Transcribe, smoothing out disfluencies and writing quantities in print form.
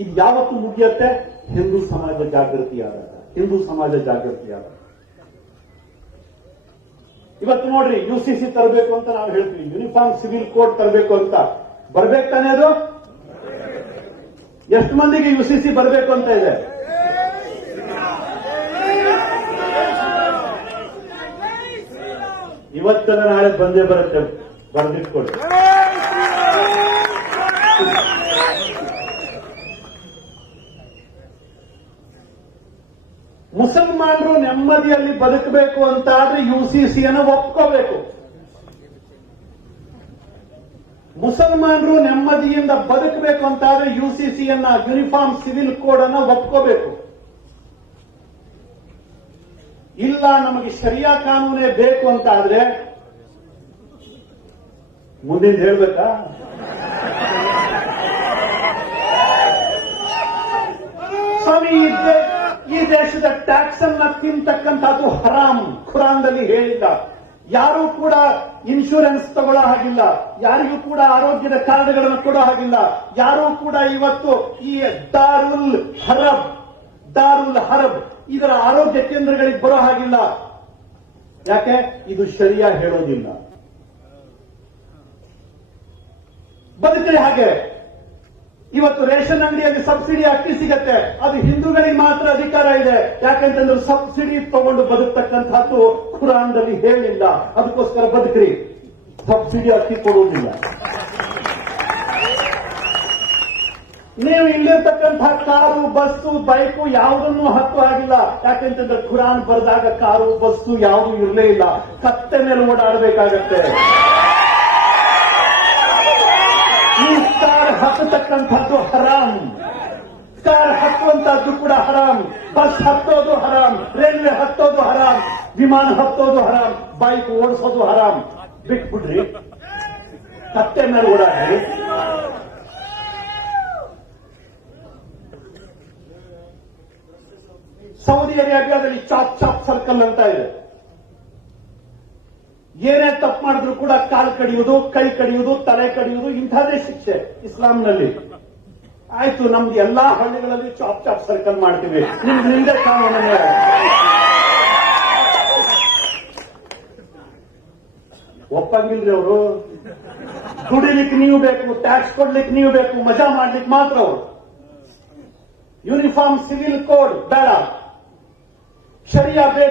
ಇದು ಯಾವತ್ತು ಮುಗಿಯುತ್ತೆ? ಹಿಂದೂ ಸಮಾಜ ಜಾಗೃತಿಯಾದಾಗ, ಹಿಂದೂ ಸಮಾಜ ಜಾಗೃತಿಯಾದಾಗ. ಇವತ್ತು ನೋಡ್ರಿ, UCC ತರಬೇಕು ಅಂತ ನಾವು ಹೇಳ್ತೀವಿ, ಯೂನಿಫಾರ್ಮ್ ಸಿವಿಲ್ ಕೋಡ್ ತರಬೇಕು ಅಂತ. ಬರ್ಬೇಕು ತಾನೇ ಅದು? ಎಷ್ಟು ಮಂದಿಗೆ UCC ಬರಬೇಕು ಅಂತ ಇದೆ? ಇವತ್ತಲ್ಲ ನಾಳೆ ಬಂದೇ ಬರುತ್ತೆ, ಬರ್ದಿಟ್ಕೊಳ್ಳಿ. ಮುಸಲ್ಮಾನರು ನೆಮ್ಮದಿಯಲ್ಲಿ ಬದುಕಬೇಕು ಅಂತ ಆದ್ರೆ UCCಯನ್ನು ಒಪ್ಕೋಬೇಕು. ಮುಸಲ್ಮಾನರು ನೆಮ್ಮದಿಯಿಂದ ಬದುಕಬೇಕು ಅಂತ ಆದ್ರೆ UCCಯನ್ನ, ಯೂನಿಫಾರ್ಮ್ ಸಿವಿಲ್ ಕೋಡ್ ಅನ್ನ ಒಪ್ಕೋಬೇಕು. ಇಲ್ಲ ನಮಗೆ ಶರಿಯಾ ಕಾನೂನೇ ಬೇಕು ಅಂತ ಆದ್ರೆ ಮುಂದಿನ ಹೇಳ್ಬೇಕಾ? ಸ್ವಾಮಿ, ಈ ದೇಶದ ಟ್ಯಾಕ್ಸ್ ಅನ್ನ ತಿಂತಕ್ಕಂಥದ್ದು ಹರಾಮ್. ಖುರಾನ್ದಲ್ಲಿ ಹೇಳಿಲ್ಲ. ಯಾರೂ ಕೂಡ ಇನ್ಶೂರೆನ್ಸ್ ತಗೊಳ್ಳೋ ಹಾಗಿಲ್ಲ, ಯಾರಿಗೂ ಕೂಡ ಆರೋಗ್ಯದ ಕಾರ್ಡ್ಗಳನ್ನು ಕೊಡೋ ಹಾಗಿಲ್ಲ, ಯಾರೂ ಕೂಡ ಇವತ್ತು ಈ ದಾರುಲ್ ಹರಬ್ ಇದರ ಆರೋಗ್ಯ ಕೇಂದ್ರಗಳಿಗೆ ಬರೋ ಹಾಗಿಲ್ಲ. ಯಾಕೆ? ಇದು ಶರಿಯಾ ಹೇಳೋದಿಲ್ಲ. ಬದುಕಲಿ ಹಾಗೆ. ಇವತ್ತು ರೇಷನ್ ಅಂಗಡಿಯಲ್ಲಿ ಸಬ್ಸಿಡಿ ಅಕ್ಕಿ ಸಿಗತ್ತೆ, ಅದು ಹಿಂದೂಗಳಿಗೆ ಮಾತ್ರ ಅಧಿಕಾರ ಇದೆ. ಯಾಕೆಂತಂದ್ರೆ ಸಬ್ಸಿಡಿ ತಗೊಂಡು ಬದುಕ್ತಕ್ಕಂಥದ್ದು ಖುರಾನ್ದಲ್ಲಿ ಹೇಳಿಲ್ಲ. ಅದಕ್ಕೋಸ್ಕರ ಬದುಕ್ರಿ, ಸಬ್ಸಿಡಿ ಅಕ್ಕಿ ಕೊಡುವುದಿಲ್ಲ. ನೀವು ಇಲ್ಲಿರ್ತಕ್ಕಂಥ ಕಾರು, ಬಸ್ಸು, ಬೈಕು ಯಾವುದನ್ನು ಹತ್ತು ಆಗಿಲ್ಲ. ಯಾಕೆಂತಂದ್ರೆ ಖುರಾನ್ ಬರೆದಾಗ ಕಾರು, ಬಸ್ಸು ಯಾವುದು ಇರಲೇ ಇಲ್ಲ. ಕತ್ತೆ ಮೇಲೆ ಓಡಾಡಬೇಕಾಗತ್ತೆ. ಈ ಕಾರ್ ಹತ್ತತಕ್ಕಂಥದ್ದು ಹರಾಮ್, ಕಾರ್ ಹತ್ತುವಂತಹದ್ದು ಕೂಡ ಹರಾಮ್, ಬಸ್ ಹತ್ತೋದು ಹರಾಮ್, ರೈಲ್ವೆ ಹತ್ತೋದು ಹರಾಮ್, ವಿಮಾನ ಹತ್ತೋದು ಹರಾಮ್, ಬೈಕ್ ಓಡಿಸೋದು ಹರಾಮ್. ಬಿಟ್ಬಿಡ್ರಿ, ಕತ್ತೆ ಮೇಲೆ ಓಡಾಡ್ರಿ. ಸೌದಿ ಅರೇಬಿಯಾದಲ್ಲಿ ಚಾಪ್ ಸರ್ಕಲ್ ಅಂತ ಇದೆ. ಏನೇ ತಪ್ಪು ಮಾಡಿದ್ರು ಕೂಡ ಕಾಲು ಕಡಿಯುವುದು, ಕೈ ಕಡಿಯುವುದು, ತಲೆ ಕಡಿಯುವುದು, ಇಂಥದೇ ಶಿಕ್ಷೆ ಇಸ್ಲಾಂನಲ್ಲಿ. ಆಯ್ತು, ನಮ್ದು ಎಲ್ಲಾ ಹಳ್ಳಿಗಳಲ್ಲಿ ಚಾಪ್ ಸರ್ಕಲ್ ಮಾಡ್ತೀವಿ, ನಿಮ್ದೇ ಕಾನೂನೇ. ಒಪ್ಪಂಗಿಲ್ರಿ ಅವರು. ದುಡಿಲಿಕ್ಕೆ ನೀವು ಬೇಕು, ಟ್ಯಾಕ್ಸ್ ಕೊಡ್ಲಿಕ್ಕೆ ನೀವು ಬೇಕು, ಮಜಾ ಮಾಡ್ಲಿಕ್ಕೆ ಮಾತ್ರ ಅವರು. ಯೂನಿಫಾರ್ಮ್ ಸಿವಿಲ್ ಕೋಡ್ ಬೇಡ, ಶರಿಯಾ ಬೇಕು.